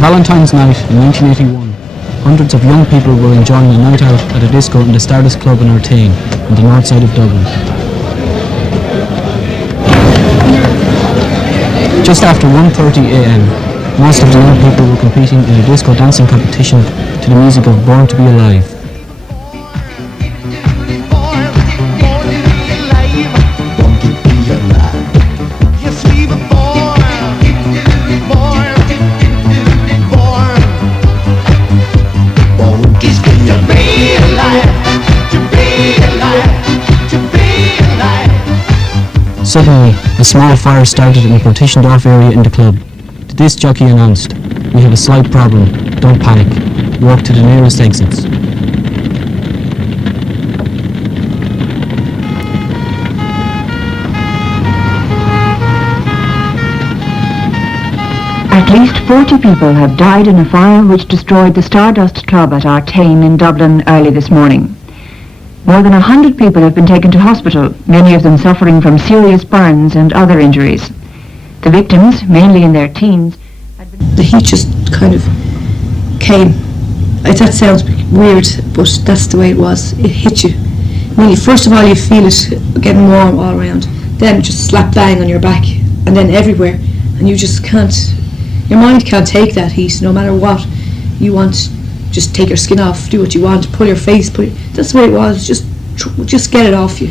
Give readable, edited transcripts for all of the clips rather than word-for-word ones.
Valentine's night in 1981, hundreds of young people were enjoying a night out at a disco in the Stardust club in Artane, on the north side of Dublin. Just after 1:30 a.m, most of the young people were competing in a disco dancing competition to the music of Born to Be Alive. Suddenly, a small fire started in a partitioned off area in the club. The disc jockey announced, "We have a slight problem, don't panic, walk to the nearest exits." At least 40 people have died in a fire which destroyed the Stardust club at Artane in Dublin early this morning. More than 100 people have been taken to hospital, many of them suffering from serious burns and other injuries. The victims, mainly in their teens, had been... The heat just kind of came. That sounds weird, but that's the way it was. It hit you. I mean, first of all, you feel it getting warm all around, then just slap bang on your back, and then everywhere, and you just can't... Your mind can't take that heat, no matter what you want. Just take your skin off, do what you want, pull your face, that's the way it was, just get it off you,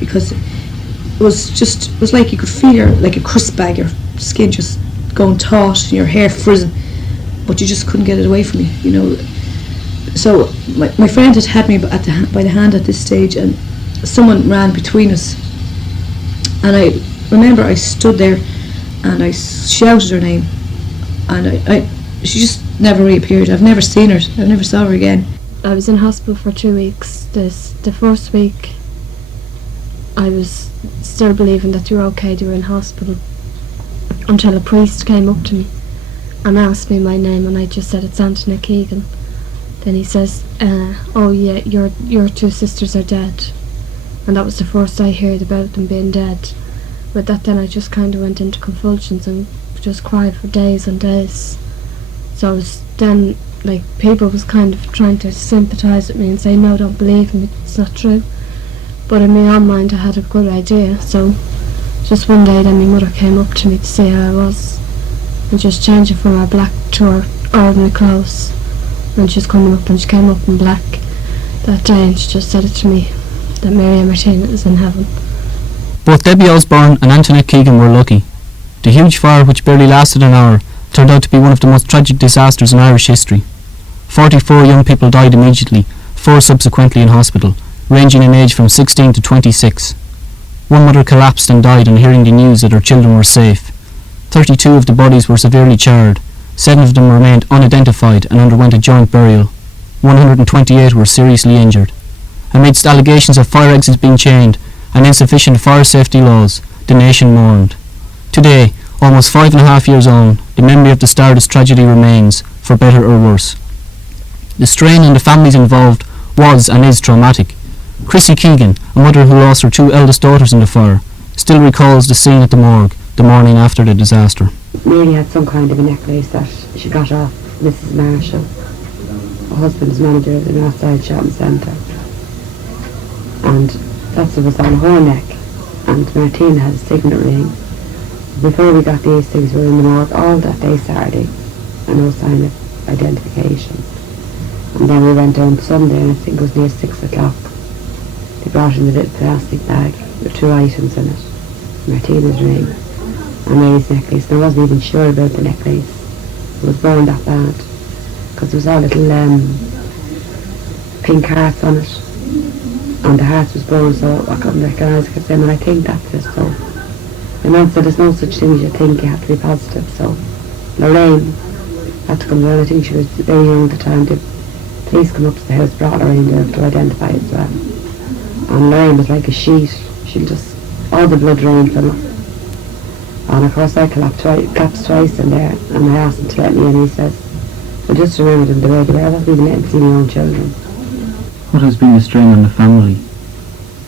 because it was like you could feel like a crisp bag, your skin just going taut, and your hair frizzing, but you just couldn't get it away from you, So my friend had me by the hand at this stage, and someone ran between us, and I remember I stood there and I shouted her name, and she just never reappeared. I've never seen her. I never saw her again. I was in hospital for 2 weeks. The first week I was still believing that you were okay, you were in hospital, until a priest came up to me and asked me my name, and I just said, "It's Anthony Keegan." Then he says, "Oh yeah, your two sisters are dead." And that was the first I heard about them being dead. With that, then I just kind of went into convulsions and just cried for days and days. So I was then, like, people was kind of trying to sympathise with me and say, "No, don't believe me, it's not true." But in my own mind I had a good idea, so just one day then my mother came up to me to see how I was, and just changing from our black to our ordinary clothes, and she was coming up and she came up in black that day, and she just said it to me, that Mary and Martina is in heaven. Both Debbie Osborne and Antoinette Keegan were lucky. The huge fire, which barely lasted an hour, turned out to be one of the most tragic disasters in Irish history. 44 young people died immediately, 4 subsequently in hospital, ranging in age from 16 to 26. One mother collapsed and died on hearing the news that her children were safe. 32 of the bodies were severely charred, 7 of them remained unidentified and underwent a joint burial. 128 were seriously injured. Amidst allegations of fire exits being chained and insufficient fire safety laws, the nation mourned. Today, almost 5.5 years on, the memory of the Stardust tragedy remains, for better or worse. The strain on the families involved was and is traumatic. Chrissy Keegan, a mother who lost her 2 eldest daughters in the fire, still recalls the scene at the morgue the morning after the disaster. Mary had some kind of a necklace that she got off Mrs. Marshall, her husband's manager at the Northside Shopping Centre, and that's what was on her neck, and Martina had a signet ring. Before we got these things, we were in the morgue all that day Saturday, and no sign of identification. And then we went down Sunday, and I think it was near 6 o'clock. They brought in the little plastic bag with 2 items in it: Martina's ring and Mary's necklace. And I wasn't even sure about the necklace. It was burned that bad, because there was all little pink hearts on it, and the heart was burned, so I couldn't recognise it. And I think that's it. So the man said there's no such thing as you think, you have to be positive. So Lorraine had to come down. I think she was very young at the time. The police come up to the house, brought Lorraine there to identify it as well. And Lorraine was like a sheet. She just, all the blood rained from her. And of course I collapsed twice in there, and I asked him to let me in, and he says, I just remembered them the way they were. I wasn't even letting see my own children. What has been the strain on the family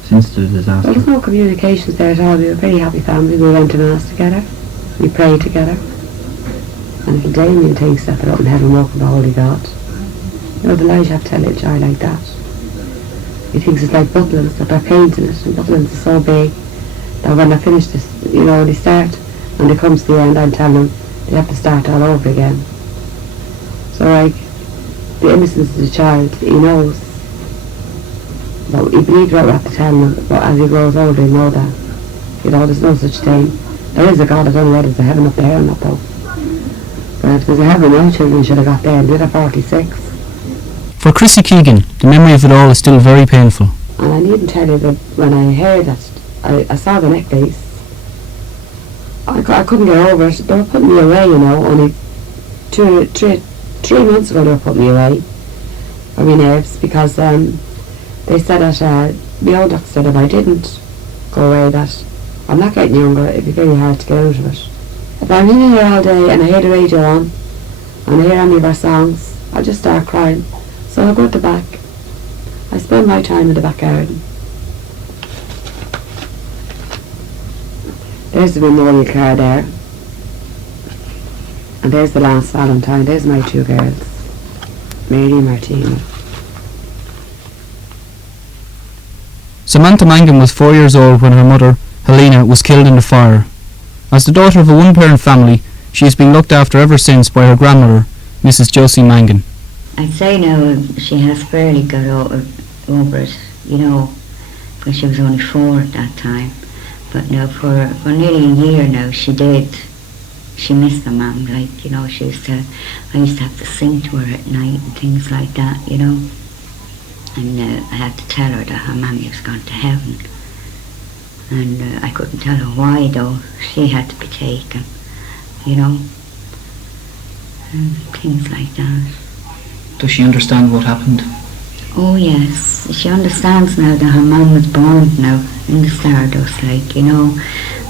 since the disaster? Well, there's no communications there at all. We were a very happy family. We went to Mass together. We prayed together. And little Damien thinks that they're up in heaven walking the Holy God. You know, the lies you have to tell a child like that. He thinks it's like Butlins, that they're painting it, and Butlins is so big that when they finish this, you know, they start, and they come to the end, I'm telling them they have to start all over again. So like, the innocence of the child, he knows. But he believes what we have to tell him, but as he grows older, he knows that. You know, there's no such thing. There is a God, I don't know whether there's a heaven up there or not though. But if there's a heaven, my children should have got there and did at 46. For Chrissy Keegan, the memory of it all is still very painful. And I needn't tell you that when I heard that, I saw the necklace, I couldn't get over it. They were putting me away, you know, only 3 months ago they were putting me away for my nerves because they said that, the old doctor said if I didn't go away that I'm not getting younger, it'd be very hard to get out of it. If I'm in here all day and I hear the radio on and I hear any of our songs, I'll just start crying. So I'll go at the back. I spend my time in the back garden. There's the memorial car there. And there's the last Valentine. There's my 2 girls, Mary and Martina. Samantha Mangan was 4 years old when her mother, Helena, was killed in the fire. As the daughter of a one-parent family, she has been looked after ever since by her grandmother, Mrs. Josie Mangan. I'd say now she has fairly got over it, you know, because she was only 4 at that time. But now for nearly a year now she missed her mum, like, you know, I used to have to sing to her at night and things like that, you know. And I had to tell her that her mummy was gone to heaven. And I couldn't tell her why though, she had to be taken, you know, and things like that. Does she understand what happened? Oh yes, she understands now that her mum was born now in the Stardust, like, you know,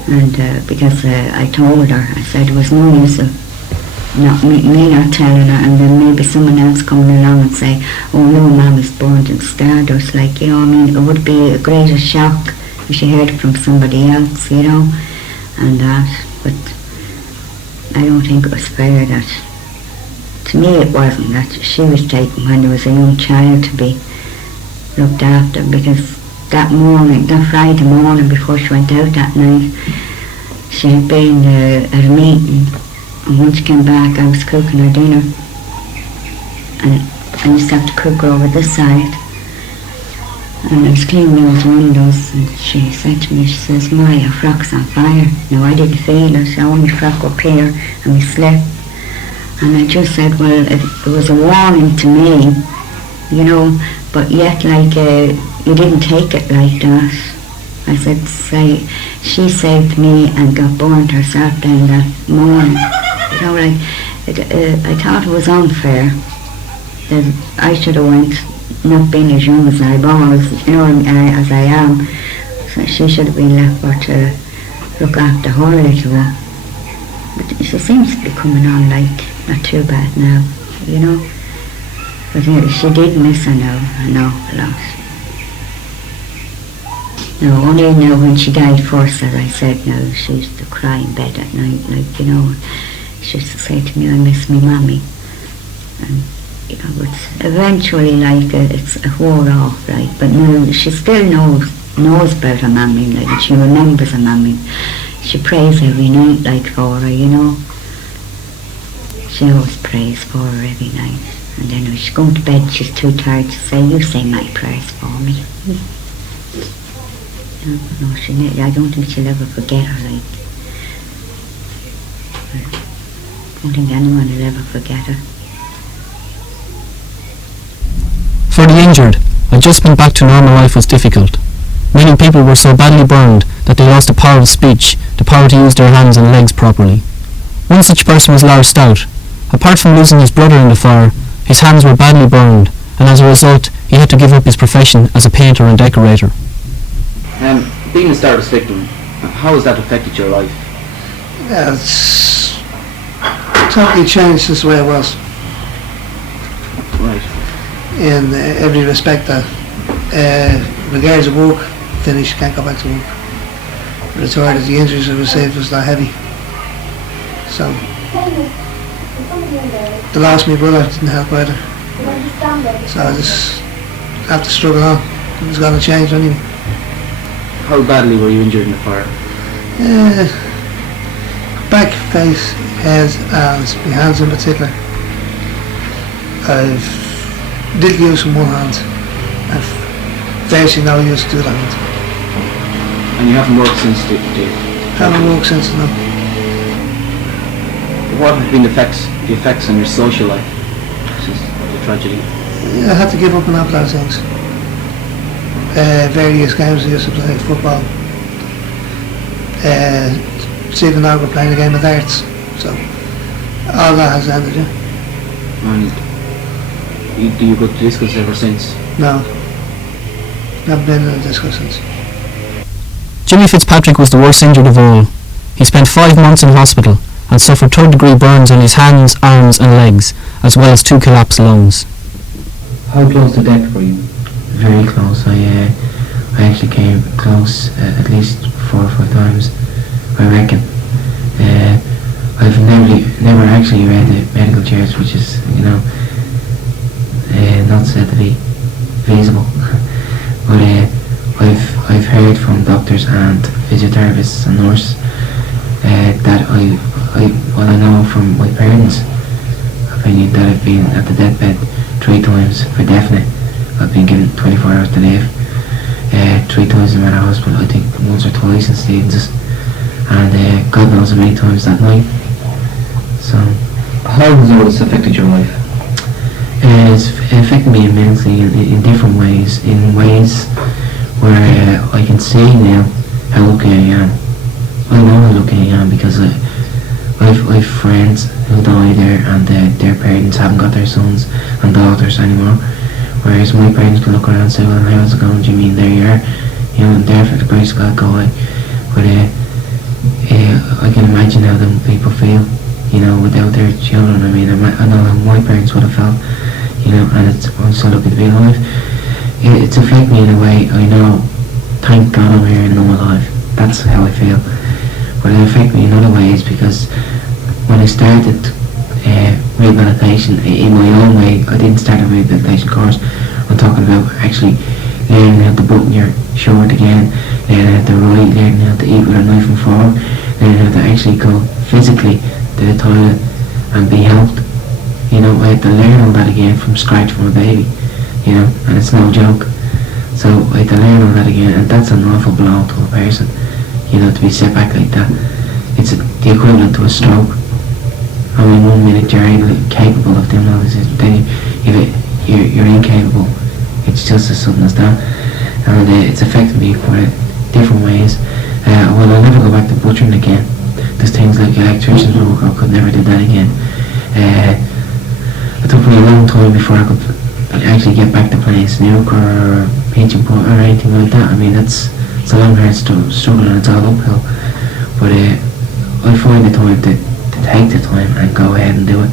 and because I told her, I said there was no use of me not telling her, and then maybe someone else coming along and say, oh, your mum was born in Stardust, like, you know, I mean, it would be a greater shock if she heard it from somebody else, you know, and that, but I don't think it was fair that, to me it wasn't, that she was taken when there was a young child to be looked after, because that morning, that Friday morning before she went out that night, she had been at a meeting, and when she came back I was cooking her dinner, and I used to have to cook her over this side, and I was cleaning those windows, and she said to me, she says, "Ma, your frock's on fire." Now I didn't feel it, I only frock up here and we slept, and I just said, well, it was a warning to me, you know, but yet like you didn't take it like that. I said, she saved me and got burnt herself down that morning. You know, like, I thought it was unfair that I should have went, not being as young as I was, you know, as I am. So she should have been left for to look after her little one. But she seems to be coming on like not too bad now, you know. But she did miss her now an awful lot. No, only now when she died first that I said no, she used to cry in bed at night, like, you know, she used to say to me, I miss me mummy. And, you know, but eventually, like, it wore off, like, but now she still knows about her mummy, like, she remembers her mummy. She prays every night, like, for her, you know. She always prays for her every night. And then when she's going to bed, she's too tired to say, you say my prayers for me. No, I don't think she'll ever forget her, like. I don't think anyone will ever forget her. For the injured, adjustment back to normal life was difficult. Many people were so badly burned that they lost the power of speech, the power to use their hands and legs properly. One such person was Lars Stout. Apart from losing his brother in the fire, his hands were badly burned, and as a result, he had to give up his profession as a painter and decorator. Being a Stardust victim, how has that affected your life? Yeah, it's totally changed since the way it was. Right. In every respect that, regards of work, finished, can't go back to work. Retired, as the injuries I received was not heavy. So, The loss of my brother didn't help either. So I just have to struggle on. It was going to change anyway. How badly were you injured in the fire? Back, face, head, and my hands in particular. I've little use from one hand. I've virtually no use to the other hand. And you haven't worked since, did you? Haven't worked since now. What have been the effects on your social life since the tragedy? I had to give up on a lot of things. Various games I used to play, football. Stephen and I were playing a game of darts, so all that has ended, yeah. And do you go to discos ever since? No. Never been in a disco since. Jimmy Fitzpatrick was the worst injured of all. He spent 5 months in hospital and suffered third-degree burns on his hands, arms and legs, as well as 2 collapsed lungs. How close to death were you? Very close. I actually came close at least 4 or 5 times, I reckon. I've never actually read the medical charts, which is, not said to be feasible. But I've heard from doctors and physiotherapists and nurses that what I know from my parents' opinion, that I've been at the deathbed 3 times for definite. I've been given 24 hours to live. 3 times in Manor Hospital, I think once or twice in Stevens's, and God knows how many times that night. So, how has all this affected your life? It's affected me immensely in different ways. In ways where I can see now how lucky I am. I know how lucky I am because I've friends who died there, and their parents haven't got their sons and daughters anymore. Whereas my parents can look around and say, well, how's it going, Jimmy? And there you are, and there for the grace of God, go away. But I can imagine how them people feel, without their children. I mean, I know how my parents would have felt, and I'm so lucky to be alive. It's affected me in a way, I know, thank God I'm here and I'm alive. That's how I feel. But it affected me in other ways because when I started rehabilitation in my own way, I didn't start a rehabilitation course. I'm talking about actually learning how to button your shirt again, learning how to write, learning how to eat with a knife and fork, learning how to actually go physically to the toilet and be helped. I had to learn all that again from scratch from a baby, and it's no joke. So I had to learn all that again, and that's an awful blow to a person, to be set back like that. It's the equivalent to a stroke. I mean, 1 minute you're capable of doing all this, then you're incapable. It's just as sudden as that, and it's affected me for different ways. Well, I'll never go back to butchering again. There's things like electrician's work, I could never do that again. It took me a long time before I could actually get back to playing snooker or pinching putt or anything like that. I mean, it's a long hard struggle and it's all uphill. But I find the time to take the time and go ahead and do it.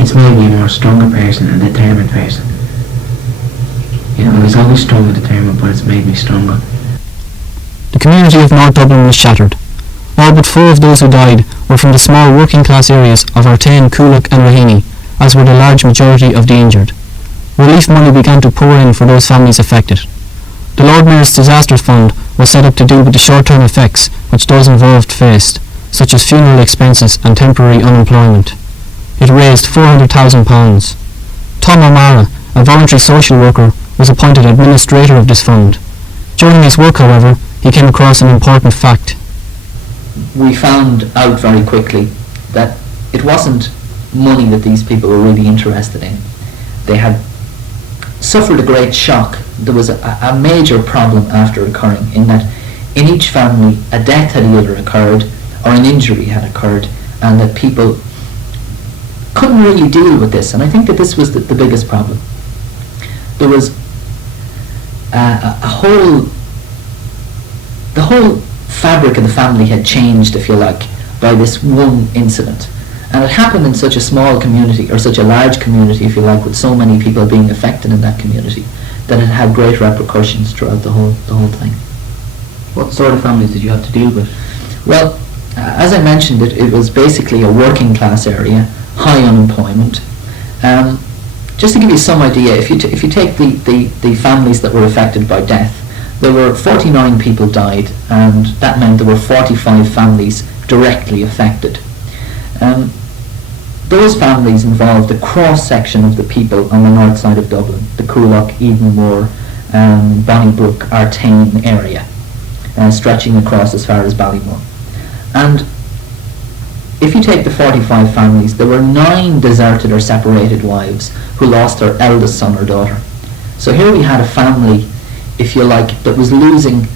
It's made me a more stronger person and determined person. I was always strong and determined, but it's made me stronger. The community of North Dublin was shattered. All but 4 of those who died were from the small working class areas of Artane, Coolock and Raheny, as were the large majority of the injured. Relief money began to pour in for those families affected. The Lord Mayor's Disaster Fund was set up to deal with the short-term effects which those involved faced, such as funeral expenses and temporary unemployment. It raised £400,000. Tom O'Mara, a voluntary social worker, was appointed administrator of this fund. During his work, however, he came across an important fact. We found out very quickly that it wasn't money that these people were really interested in. They had suffered a great shock. There was a major problem after occurring, in that in each family a death had either occurred or an injury had occurred, and that people couldn't really deal with this. And I think that this was the biggest problem. There was the whole fabric of the family had changed, if you like, by this one incident. And it happened in such a small community, or such a large community, if you like, with so many people being affected in that community, that it had great repercussions throughout the whole thing. What sort of families did you have to deal with? Well, As I mentioned, it was basically a working class area, high unemployment. Just to give you some idea, if you take the families that were affected by death, there were 49 people died, and that meant there were 45 families directly affected. Those families involved a cross-section of the people on the north side of Dublin, the Coolock, Edenmore, Bonnybrook, Artane area, stretching across as far as Ballymore. And if you take the 45 families, there were 9 deserted or separated wives who lost their eldest son or daughter. So here we had a family, if you like, that was losing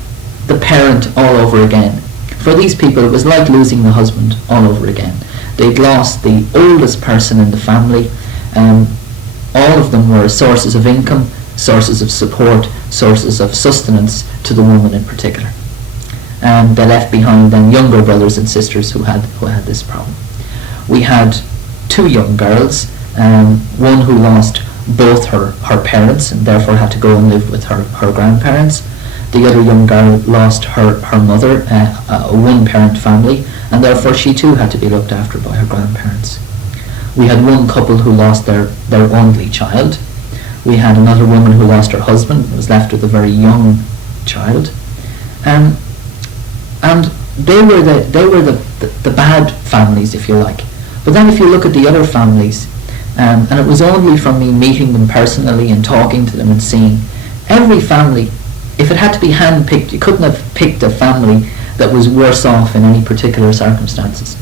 the parent all over again. For these people, it was like losing the husband all over again. They'd lost the oldest person in the family. All of them were sources of income, sources of support, sources of sustenance to the woman in particular. And they left behind then younger brothers and sisters who had this problem. We had 2 young girls, one who lost both her parents and therefore had to go and live with her grandparents. The other young girl lost her mother, a one-parent family, and therefore she too had to be looked after by her grandparents. We had one couple who lost their only child. We had another woman who lost her husband and was left with a very young child. And they were the bad families, if you like. But then if you look at the other families, and it was only from me meeting them personally and talking to them and seeing every family, if it had to be hand-picked, you couldn't have picked a family that was worse off in any particular circumstances.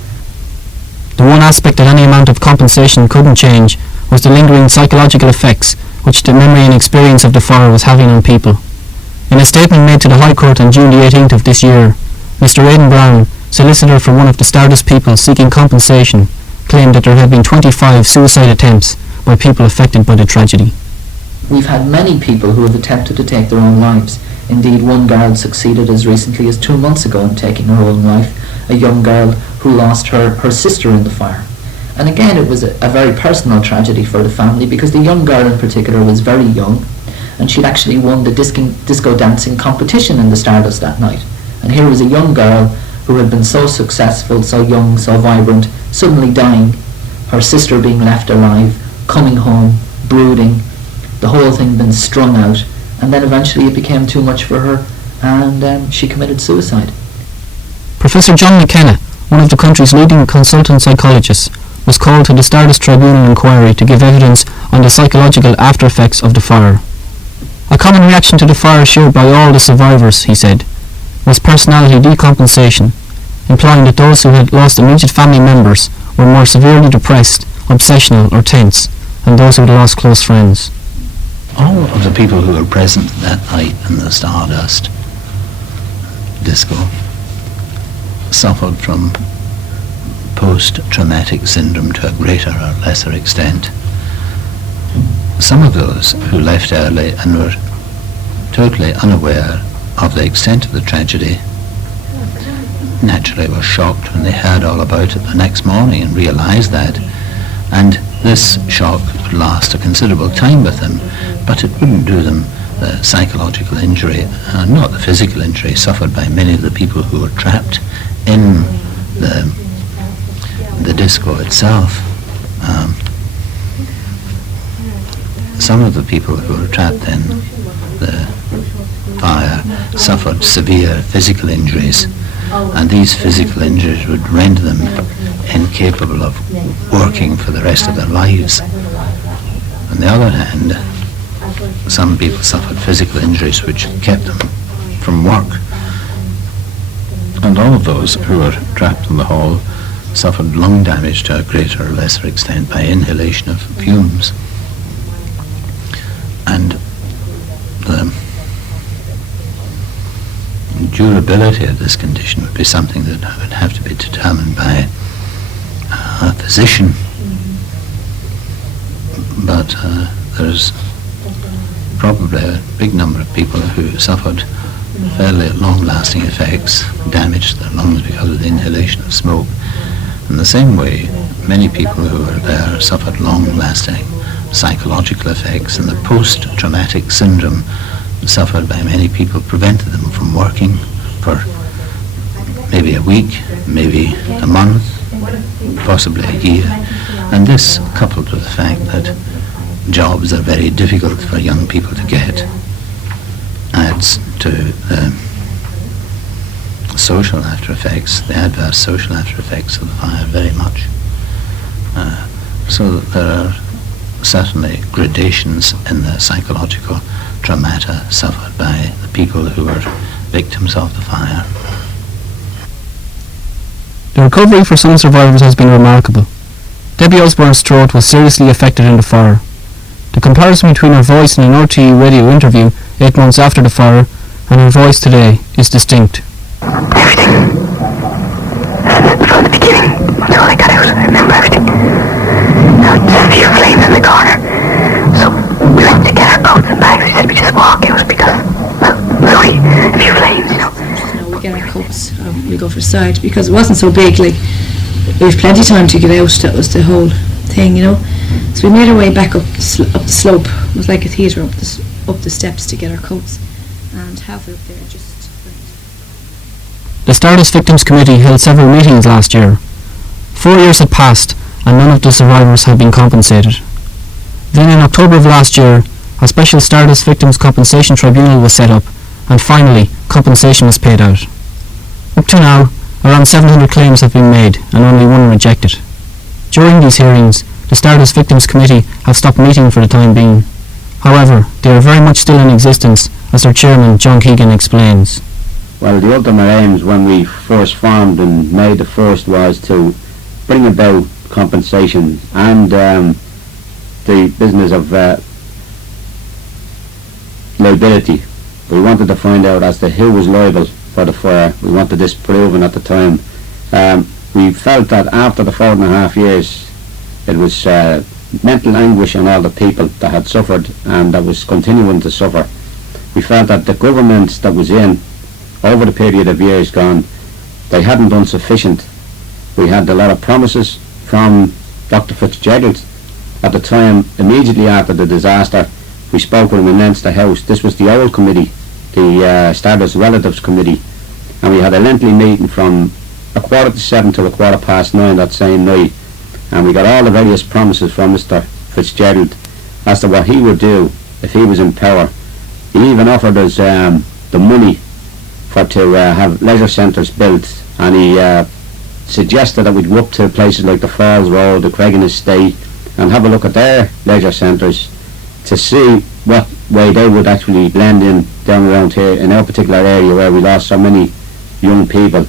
The one aspect that any amount of compensation couldn't change was the lingering psychological effects which the memory and experience of the fire was having on people. In a statement made to the High Court on June the 18th of this year, Mr. Aidan Brown, solicitor for one of the Stardust people seeking compensation, claimed that there had been 25 suicide attempts by people affected by the tragedy. We've had many people who have attempted to take their own lives. Indeed, one girl succeeded as recently as 2 months ago in taking her own life, a young girl who lost her sister in the fire. And again, it was a very personal tragedy for the family because the young girl in particular was very young, and she'd actually won the disco dancing competition in the Stardust that night. And here was a young girl who had been so successful, so young, so vibrant, suddenly dying, her sister being left alive, coming home, brooding, the whole thing been strung out, and then eventually it became too much for her, and she committed suicide. Professor John McKenna, one of the country's leading consultant psychologists, was called to the Stardust Tribunal inquiry to give evidence on the psychological after-effects of the fire. A common reaction to the fire shared by all the survivors, he said, was personality decompensation, implying that those who had lost immediate family members were more severely depressed, obsessional or tense than those who had lost close friends. All of the people who were present that night in the Stardust disco suffered from post-traumatic syndrome to a greater or lesser extent. Some of those who left early and were totally unaware of the extent of the tragedy naturally were shocked when they heard all about it the next morning and realised that, and this shock would last a considerable time with them, but it wouldn't do them the psychological injury, not the physical injury suffered by many of the people who were trapped in the disco itself. Some of the people who were trapped in the fire suffered severe physical injuries, and these physical injuries would render them incapable of working for the rest of their lives. On the other hand, some people suffered physical injuries which kept them from work. And all of those who were trapped in the hall suffered lung damage to a greater or lesser extent by inhalation of fumes. And the durability of this condition would be something that would have to be determined by a physician. But there's probably a big number of people who suffered fairly long-lasting effects, damaged their lungs because of the inhalation of smoke. In the same way, many people who were there suffered long-lasting psychological effects, and the post-traumatic syndrome suffered by many people prevented them from working for maybe a week, maybe a month, possibly a year. And this, coupled with the fact that jobs are very difficult for young people to get, adds to the social after effects, the adverse social after effects of the fire very much. So that there are certainly gradations in the psychological traumata suffered by the people who were victims of the fire. The recovery for some survivors has been remarkable. Debbie Osborne's throat was seriously affected in the fire. The comparison between her voice in an RTE radio interview 8 months after the fire and her voice today is distinct. Everything. From the beginning until I got out, I remember everything. Now, there's a few flames in the corner. So we went to get our coats and bags. We said we just walk out because, well, there's only a few flames, you know. We get our coats, we go for a side because it wasn't so big. Like, we have plenty of time to get out. That was the whole thing, you know. So we made our way back up the slope. It was like a theatre up the steps to get our coats, and halfway up there just. The Stardust Victims Committee held several meetings last year. 4 years had passed and none of the survivors had been compensated. Then in October of last year, a special Stardust Victims Compensation Tribunal was set up and finally compensation was paid out. Up to now, around 700 claims have been made and only one rejected. During these hearings, the Stardust Victims Committee have stopped meeting for the time being. However, they are very much still in existence, as their chairman, John Keegan, explains. Well, the ultimate aims when we first formed and made the first was to bring about compensation and the business of liability. We wanted to find out as to who was liable for the fire. We wanted this proven at the time. We felt that after the 4.5 years it was mental anguish on all the people that had suffered and that was continuing to suffer. We felt that the government that was in over the period of years gone, they hadn't done sufficient. We had a lot of promises from Dr. Fitzgerald at the time. Immediately after the disaster, we spoke with him in Leinster House. This was the old committee, the Stardust Relatives Committee, and we had a lengthy meeting from 7:15 till 9:15 that same night, and we got all the various promises from Mr. Fitzgerald as to what he would do if he was in power. He even offered us the money to have leisure centres built, and he suggested that we'd go up to places like the Falls Road, the Cregan Estate, and have a look at their leisure centres to see what way they would actually blend in down around here in our particular area where we lost so many young people.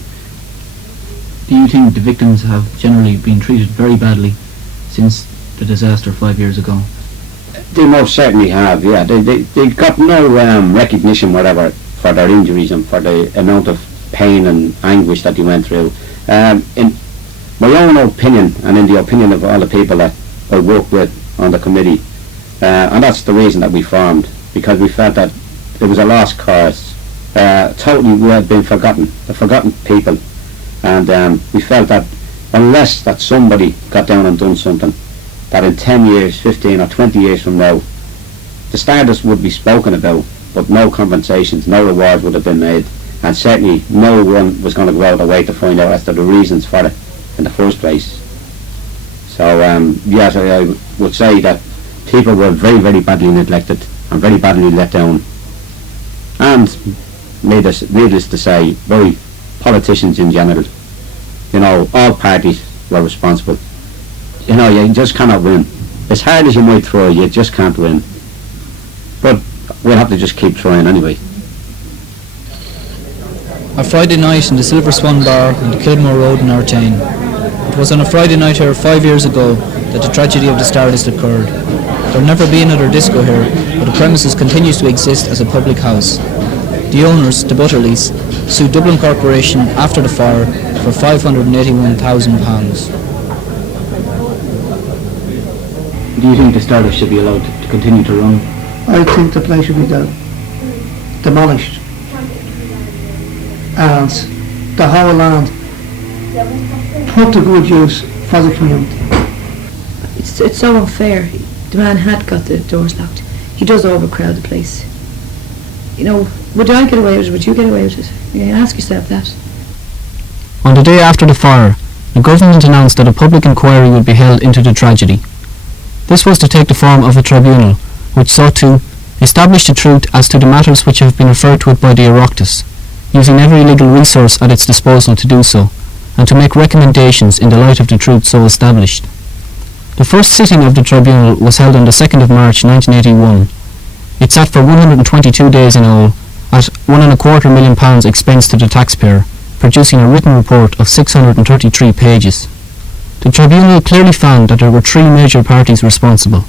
Do you think the victims have generally been treated very badly since the disaster 5 years ago? They most certainly have, yeah. They got no recognition whatever for their injuries and for the amount of pain and anguish that they went through. In my own opinion, and in the opinion of all the people that I work with on the committee, and that's the reason that we formed, because we felt that it was a lost cause. Totally we had been forgotten, the forgotten people, and we felt that unless that somebody got down and done something, that in 10 years, 15 or 20 years from now, the Stardust would be spoken about, but no compensations, no rewards would have been made, and certainly no one was going to go out of their way to find out as to the reasons for it in the first place. So yes, I would say that people were very, very badly neglected and very badly let down, and needless to say, very politicians in general, you know, all parties were responsible. You know, you just cannot win. As hard as you might try, you just can't win. But we'll have to just keep trying anyway. A Friday night in the Silver Swan Bar on the Kilmore Road in Artane. It was on a Friday night here 5 years ago that the tragedy of the Stardust occurred. There'll never be another disco here, but the premises continues to exist as a public house. The owners, the Butterleys, sued Dublin Corporation after the fire for £581,000. Do you think the Stardust should be allowed to continue to run? I think the place should be demolished, and the whole land put to good use for the community. It's so unfair. The man had got the doors locked. He does overcrowd the place. You know, would I get away with it? Would you get away with it? You ask yourself that. On the day after the fire, the government announced that a public inquiry would be held into the tragedy. This was to take the form of a tribunal, which sought to establish the truth as to the matters which have been referred to it by the Oireachtas, using every legal resource at its disposal to do so, and to make recommendations in the light of the truth so established. The first sitting of the tribunal was held on the 2nd of March 1981. It sat for 122 days in all, at £1.25 million expense to the taxpayer, producing a written report of 633 pages. The tribunal clearly found that there were three major parties responsible: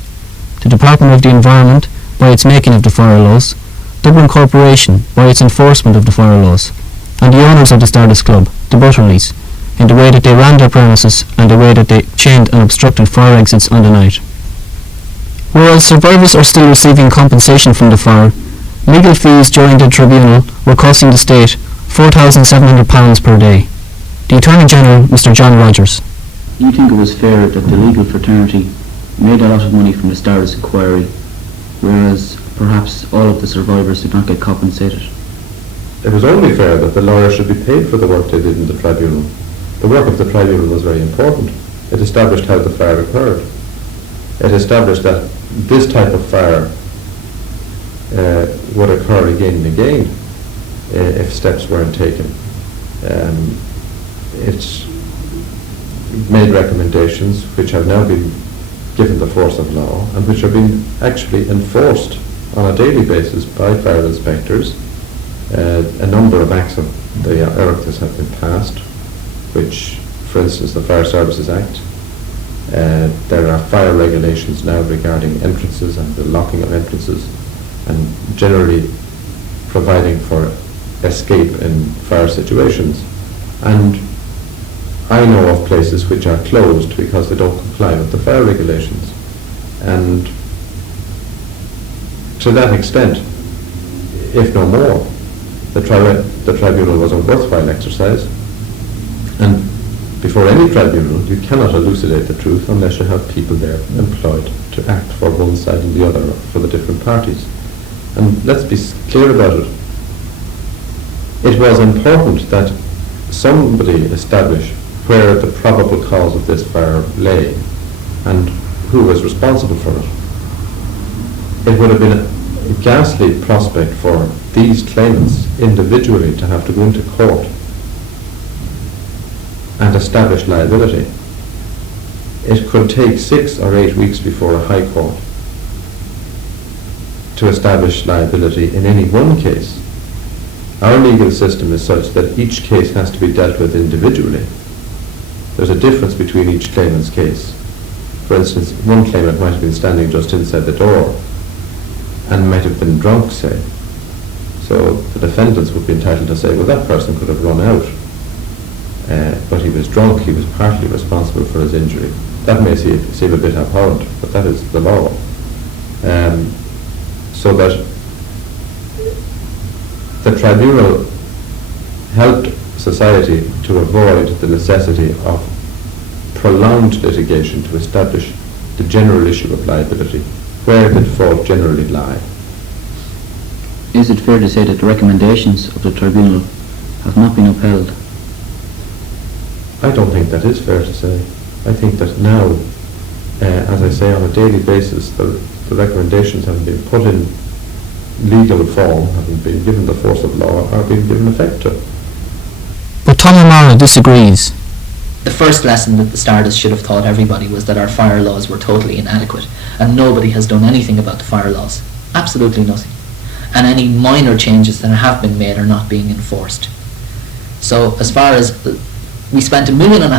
the Department of the Environment, by its making of the fire laws; Dublin Corporation, by its enforcement of the fire laws; and the owners of the Stardust Club, the Butterleys, in the way that they ran their premises and the way that they chained and obstructed fire exits on the night. Whereas survivors are still receiving compensation from the fire, legal fees during the tribunal were costing the state £4,700 per day. The Attorney General, Mr. John Rogers. You think it was fair that the legal fraternity made a lot of money from the Stardust inquiry, whereas perhaps all of the survivors did not get compensated? It was only fair that the lawyers should be paid for the work they did in the tribunal. The work of the tribunal was very important. It established how the fire occurred. It established that this type of fire would occur again and again if steps weren't taken. It's made recommendations which have now been given the force of law and which are being actually enforced on a daily basis by fire inspectors. A number of acts of the Oireachtas have been passed, which, for instance, the Fire Services Act. There are fire regulations now regarding entrances and the locking of entrances, and generally providing for escape in fire situations. And I know of places which are closed because they don't comply with the fire regulations. And to that extent, if no more, the tribunal was a worthwhile exercise. And before any tribunal, you cannot elucidate the truth unless you have people there employed to act for one side and the other, for the different parties. And let's be clear about it. It was important that somebody establish where the probable cause of this fire lay and who was responsible for it. It would have been a ghastly prospect for these claimants individually to have to go into court and establish liability. It could take 6 or 8 weeks before a high court to establish liability in any one case. Our legal system is such that each case has to be dealt with individually. There's a difference between each claimant's case. For instance, one claimant might have been standing just inside the door and might have been drunk, say. So the defendants would be entitled to say, well, that person could have run out, but he was drunk, he was partly responsible for his injury. That may seem a bit abhorrent, but that is the law. So that the tribunal helped society to avoid the necessity of prolonged litigation to establish the general issue of liability. Where did fault generally lie? Is it fair to say that the recommendations of the tribunal have not been upheld? I don't think that is fair to say. I think that now, as I say, on a daily basis, the recommendations haven't been put in legal form, haven't been given the force of law, are being given effect to. But Tom O'Mara disagrees. The first lesson that the Stardust should have taught everybody was that our fire laws were totally inadequate, and nobody has done anything about the fire laws. Absolutely nothing. And any minor changes that have been made are not being enforced. So as far as we spent £1.5 million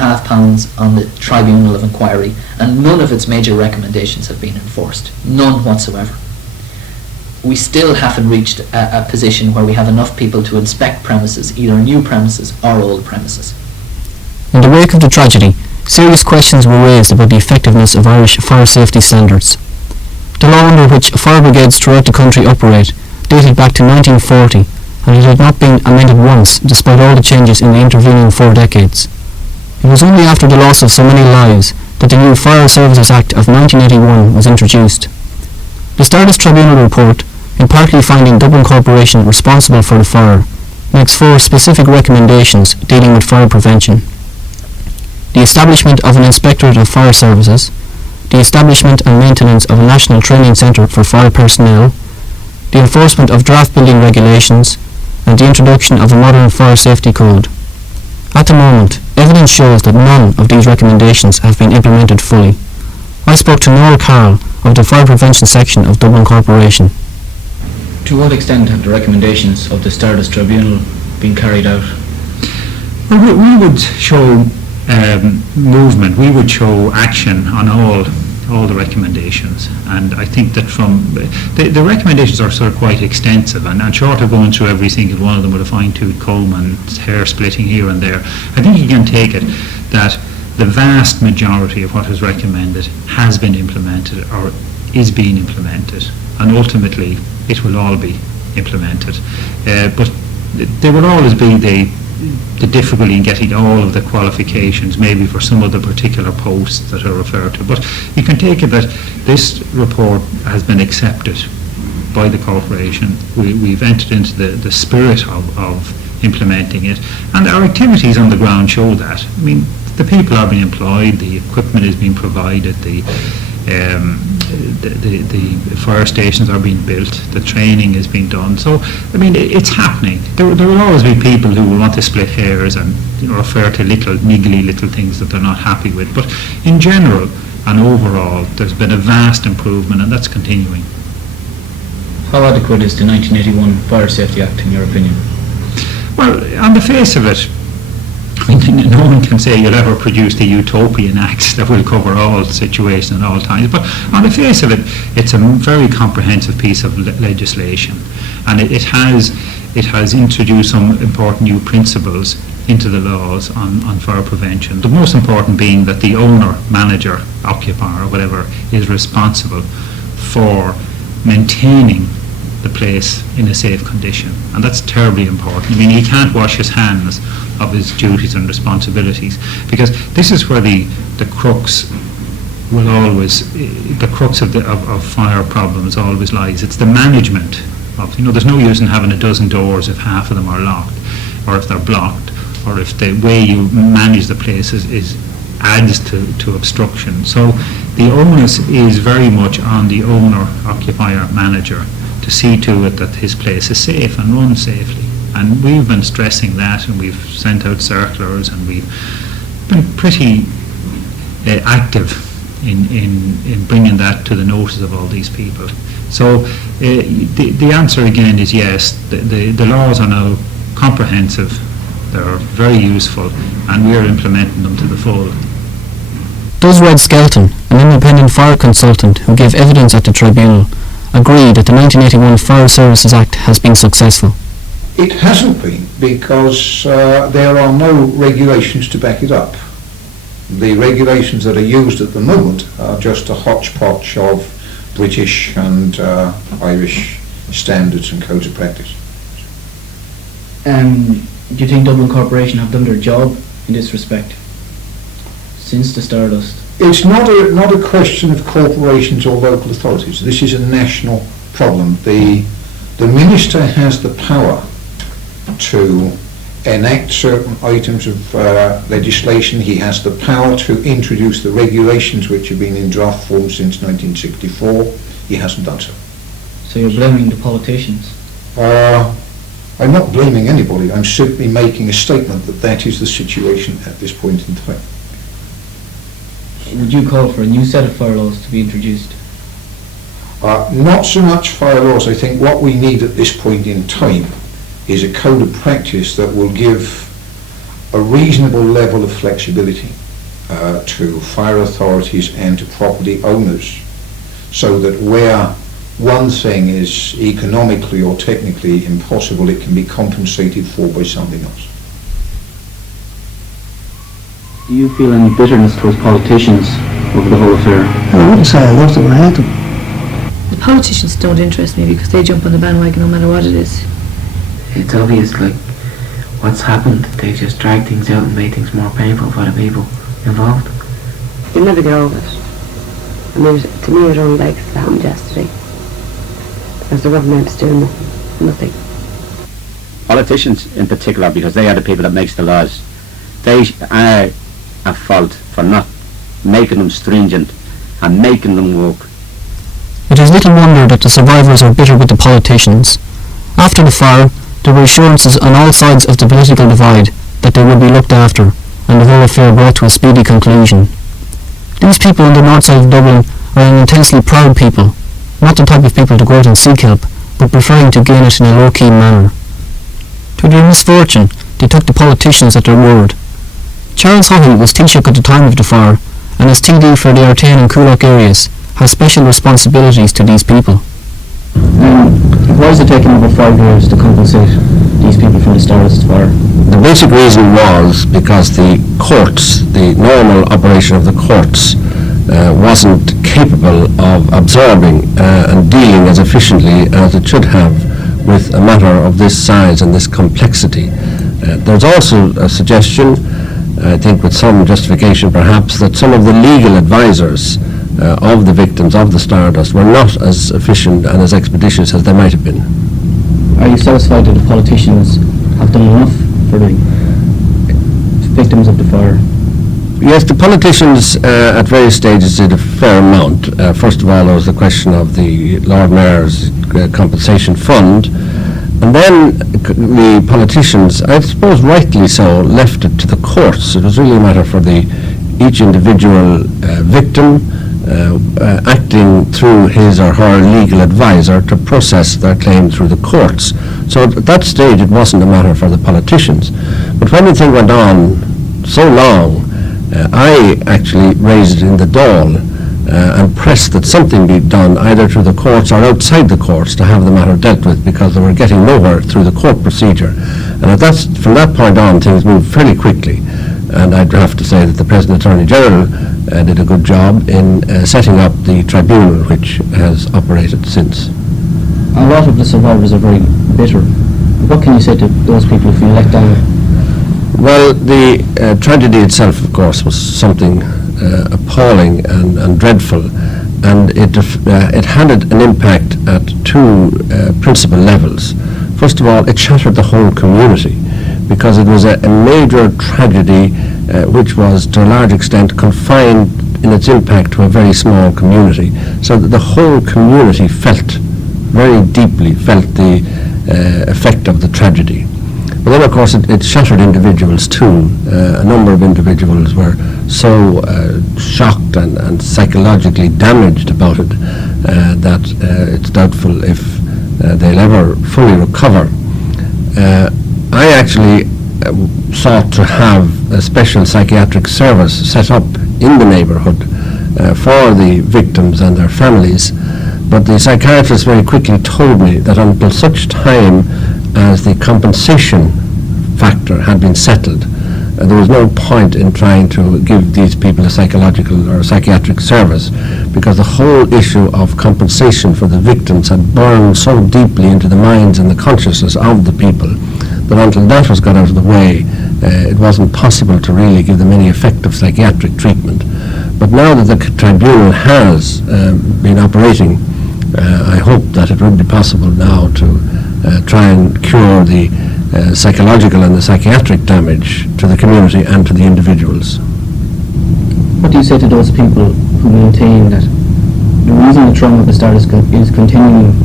on the Tribunal of Inquiry, and none of its major recommendations have been enforced. None whatsoever. We still haven't reached a position where we have enough people to inspect premises, either new premises or old premises. In the wake of the tragedy, serious questions were raised about the effectiveness of Irish fire safety standards. The law under which fire brigades throughout the country operate dated back to 1940, and it had not been amended once, despite all the changes in the intervening 4 decades. It was only after the loss of so many lives that the new Fire Services Act of 1981 was introduced. The Stardust Tribunal report, in partly finding Dublin Corporation responsible for the fire, makes 4 specific recommendations dealing with fire prevention. The establishment of an Inspectorate of Fire Services, the establishment and maintenance of a national training centre for fire personnel, the enforcement of draft building regulations, and the introduction of a modern fire safety code. At the moment, evidence shows that none of these recommendations have been implemented fully. I spoke to Noel Carroll of the Fire Prevention Section of Dublin Corporation. To what extent have the recommendations of the Stardust Tribunal been carried out? Well, we would show movement, we would show action on all the recommendations, and I think that from the recommendations are sort of quite extensive, and short of going through every single one of them with a fine-tooth comb and hair splitting here and there, I think you can take it that the vast majority of what is recommended has been implemented or is being implemented, and ultimately it will all be implemented. But there will always be the difficulty in getting all of the qualifications, maybe for some of the particular posts that are referred to. But you can take it that this report has been accepted by the corporation. We've entered into the spirit of implementing it, and our activities on the ground show that. I mean, the people are being employed, the equipment is being provided, the fire stations are being built, the training is being done. So, I mean, it's happening. There will always be people who will want to split hairs and refer to little niggly little things that they're not happy with. But in general and overall, there's been a vast improvement, and that's continuing. How adequate is the 1981 Fire Safety Act in your opinion? Well, on the face of it, I mean, no one can say you'll ever produce the utopian act that will cover all situations at all times, but on the face of it, it's a very comprehensive piece of legislation, and it has introduced some important new principles into the laws on fire prevention. The most important being that the owner, manager, occupier, or whatever, is responsible for maintaining the place in a safe condition, and that's terribly important. I mean, he can't wash his hands of his duties and responsibilities, because this is where the crux will always, the crux of fire problems always lies. It's the management of, there's no use in having a dozen doors if half of them are locked, or if they're blocked, or if the way you manage the place adds to obstruction. So the onus is very much on the owner, occupier, manager to see to it that his place is safe and run safely. And we've been stressing that, and we've sent out circulars, and we've been pretty active in bringing that to the notice of all these people. So the answer again is yes, the laws are now comprehensive, they're very useful, and we're implementing them to the full. Does Red Skelton, an independent fire consultant who gave evidence at the tribunal, agree that the 1981 Fire Services Act has been successful? It hasn't been, because there are no regulations to back it up. The regulations that are used at the moment are just a hodgepodge of British and Irish standards and codes of practice. Do you think Dublin Corporation have done their job in this respect since the Stardust? It's not a question of corporations or local authorities. This is a national problem. The Minister has the power to enact certain items of legislation. He has the power to introduce the regulations which have been in draft form since 1964. He hasn't done so. So you're blaming the politicians? I'm not blaming anybody. I'm simply making a statement that is the situation at this point in time. Would you call for a new set of fire laws to be introduced? Not so much fire laws. I think what we need at this point in time is a code of practice that will give a reasonable level of flexibility to fire authorities and to property owners, so that where one thing is economically or technically impossible, it can be compensated for by something else. Do you feel any bitterness towards politicians over the whole affair? I wouldn't say I love them, I hate them. The politicians don't interest me because they jump on the bandwagon no matter what it is. It's obvious, like, what's happened. They just drag things out and make things more painful for the people involved. You'll never get over it. I mean, to me it only like it happened yesterday. Because the government's doing nothing. politicians in particular, because they are the people that makes the laws, they are at fault for not making them stringent and making them work. It is little wonder that the survivors are bitter with the politicians. After the fire, there were assurances on all sides of the political divide that they would be looked after, and the whole affair brought to a speedy conclusion. These people on the north side of Dublin are an intensely proud people, not the type of people to go out and seek help, but preferring to gain it in a low-key manner. To their misfortune, they took the politicians at their word. Charles Huffey was Taoiseach at the time of the fire, and as TD for the Artane and Coolock areas, has special responsibilities to these people. Why is it taking over 5 years to compensate these people from the Stardust fire? The basic reason was because the courts, the normal operation of the courts, wasn't capable of absorbing and dealing as efficiently as it should have with a matter of this size and this complexity. There's also a suggestion, I think with some justification perhaps, that some of the legal advisors of the victims of the Stardust were not as efficient and as expeditious as they might have been. Are you satisfied that the politicians have done enough for the victims of the fire? Yes, the politicians at various stages did a fair amount. First of all, there was the question of the Lord Mayor's compensation fund, and then the politicians, I suppose rightly so, left it to the courts. It was really a matter for each individual victim acting through his or her legal advisor to process their claim through the courts. So at that stage it wasn't a matter for the politicians. But when the thing went on so long, I actually raised it in the Dáil and pressed that something be done either through the courts or outside the courts to have the matter dealt with, because they were getting nowhere through the court procedure. And from that point on, things moved fairly quickly. And I'd have to say that the President Attorney General did a good job in setting up the tribunal, which has operated since. A lot of the survivors are very bitter. What can you say to those people who feel let down? Well, the tragedy itself, of course, was something appalling and dreadful, and it had an impact at two principal levels. First of all, it shattered the whole community, because it was a major tragedy which was to a large extent confined in its impact to a very small community, so that the whole community very deeply felt the effect of the tragedy. But then, of course, it shattered individuals too. A number of individuals were so shocked and psychologically damaged about it that it's doubtful if they'll ever fully recover. I actually sought to have a special psychiatric service set up in the neighbourhood for the victims and their families, but the psychiatrist very quickly told me that until such time as the compensation factor had been settled, there was no point in trying to give these people a psychological or psychiatric service, because the whole issue of compensation for the victims had burned so deeply into the minds and the consciousness of the people that until that was got out of the way, it wasn't possible to really give them any effective psychiatric treatment. But now that the tribunal has been operating, I hope that it will be possible now to try and cure the psychological and the psychiatric damage to the community and to the individuals. What do you say to those people who maintain that the reason the trauma of the Stardust is continuing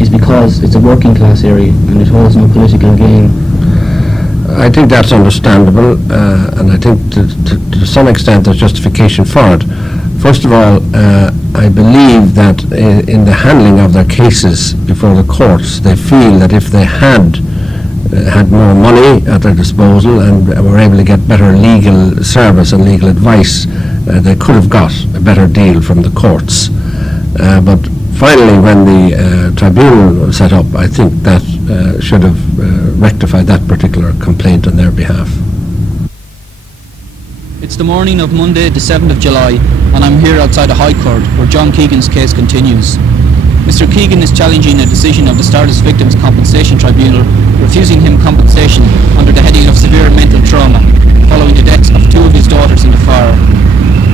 is because it's a working class area and it holds no political gain? I think that's understandable, and I think to some extent there's justification for it. First of all, I believe that in the handling of their cases before the courts, they feel that if they had more money at their disposal and were able to get better legal service and legal advice, they could have got a better deal from the courts. But finally, when the tribunal was set up, I think that should have rectified that particular complaint on their behalf. It's the morning of Monday, the 7th of July, and I'm here outside the High Court, where John Keegan's case continues. Mr. Keegan is challenging a decision of the Stardust Victims Compensation Tribunal, refusing him compensation under the heading of severe mental trauma, following the deaths of two of his daughters in the fire.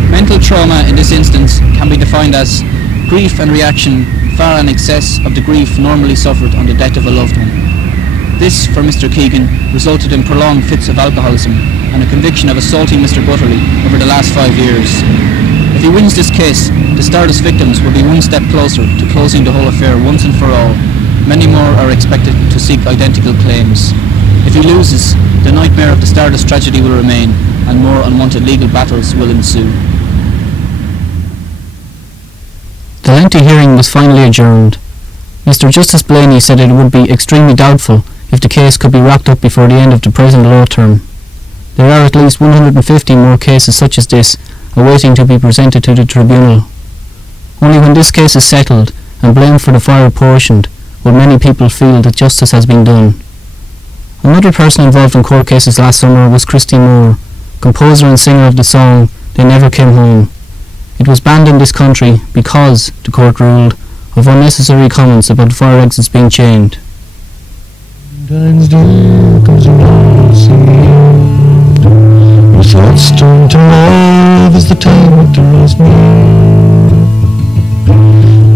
Mental trauma in this instance can be defined as grief and reaction far in excess of the grief normally suffered on the death of a loved one. This, for Mr. Keegan, resulted in prolonged fits of alcoholism and a conviction of assaulting Mr. Butterley over the last 5 years. If he wins this case, the Stardust victims will be one step closer to closing the whole affair once and for all. Many more are expected to seek identical claims. If he loses, the nightmare of the Stardust tragedy will remain, and more unwanted legal battles will ensue. The lengthy hearing was finally adjourned. Mr. Justice Blaney said it would be extremely doubtful if the case could be wrapped up before the end of the present law term. There are at least 150 more cases such as this awaiting to be presented to the tribunal. Only when this case is settled and blame for the fire apportioned will many people feel that justice has been done. Another person involved in court cases last summer was Christine Moore, composer and singer of the song They Never Came Home. It was banned in this country because, the court ruled, of unnecessary comments about fire exits being chained. Your thoughts turn to love as the time it draws near.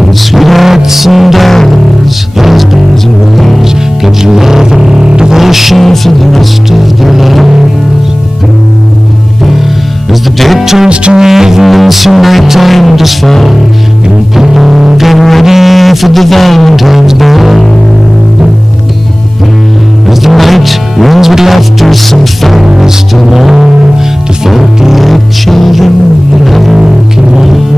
And sweethearts and darlings, husbands and wives, pledge love and devotion for the rest of their lives. As the day turns to evening, soon night time does fall, young people get ready for the Valentine's ball. As the night rings with laughter, some families still mourn the 48 children that never came home.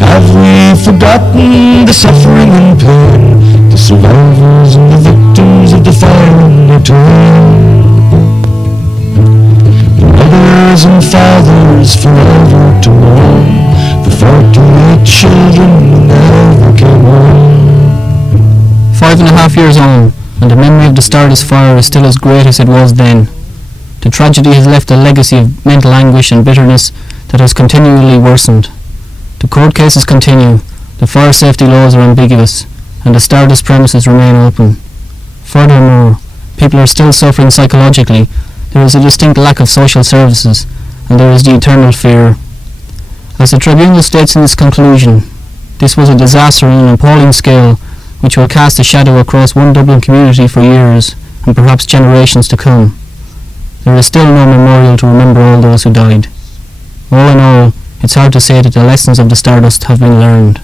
Have we forgotten the suffering and pain, the survivors and the victims of the fire in their time? The mothers and fathers forever to mourn the 48 children that never came home. 5.5 years on, and the memory of the Stardust fire is still as great as it was then. The tragedy has left a legacy of mental anguish and bitterness that has continually worsened. The court cases continue, the fire safety laws are ambiguous, and the Stardust premises remain open. Furthermore, people are still suffering psychologically, there is a distinct lack of social services, and there is the eternal fear. As the tribunal states in its conclusion, this was a disaster on an appalling scale, which will cast a shadow across one Dublin community for years, and perhaps generations to come. There is still no memorial to remember all those who died. All in all, it's hard to say that the lessons of the Stardust have been learned.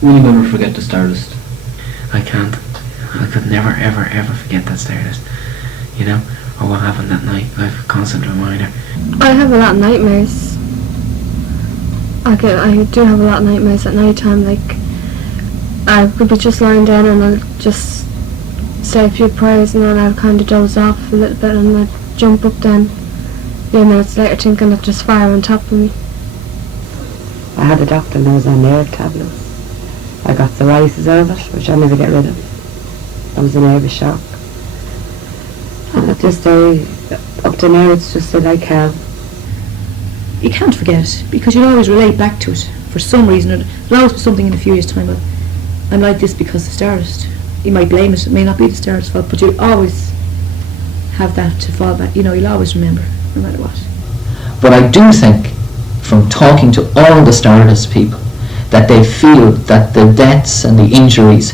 Will you ever forget the Stardust? I can't. I could never, ever, ever forget that Stardust. You know, or what happened that night. I have a constant reminder. I have a lot of nightmares. I do have a lot of nightmares at night time. Like, I could be just lying down and I'll just say a few prayers and then I'll kind of doze off a little bit and I'll jump up then. A few minutes later thinking that there's fire on top of me. I had a doctor and I was on nerve tablets. I got psoriasis of it, which I'll never get rid of. I was in nervous shock. And at this day, up to now, it's just like hell. You can't forget it, because you'll always relate back to it for some reason. There'll always be something in a few years' time, but I'm like this because the Stardust. You might blame it, it may not be the Stardust's fault, but you'll always have that to fall back. You know, you'll always remember, no matter what. But I do think, from talking to all the Stardust people, that they feel that the deaths and the injuries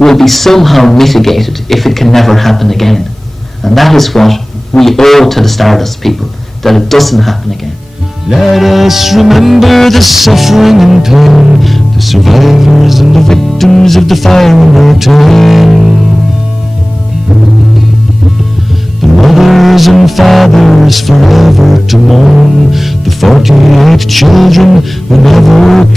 will be somehow mitigated if it can never happen again. And that is what we owe to the Stardust people, that it doesn't happen again. Let us remember the suffering and pain, the survivors and the victims of the fire in our time. The mothers and fathers forever to mourn the 48 children who never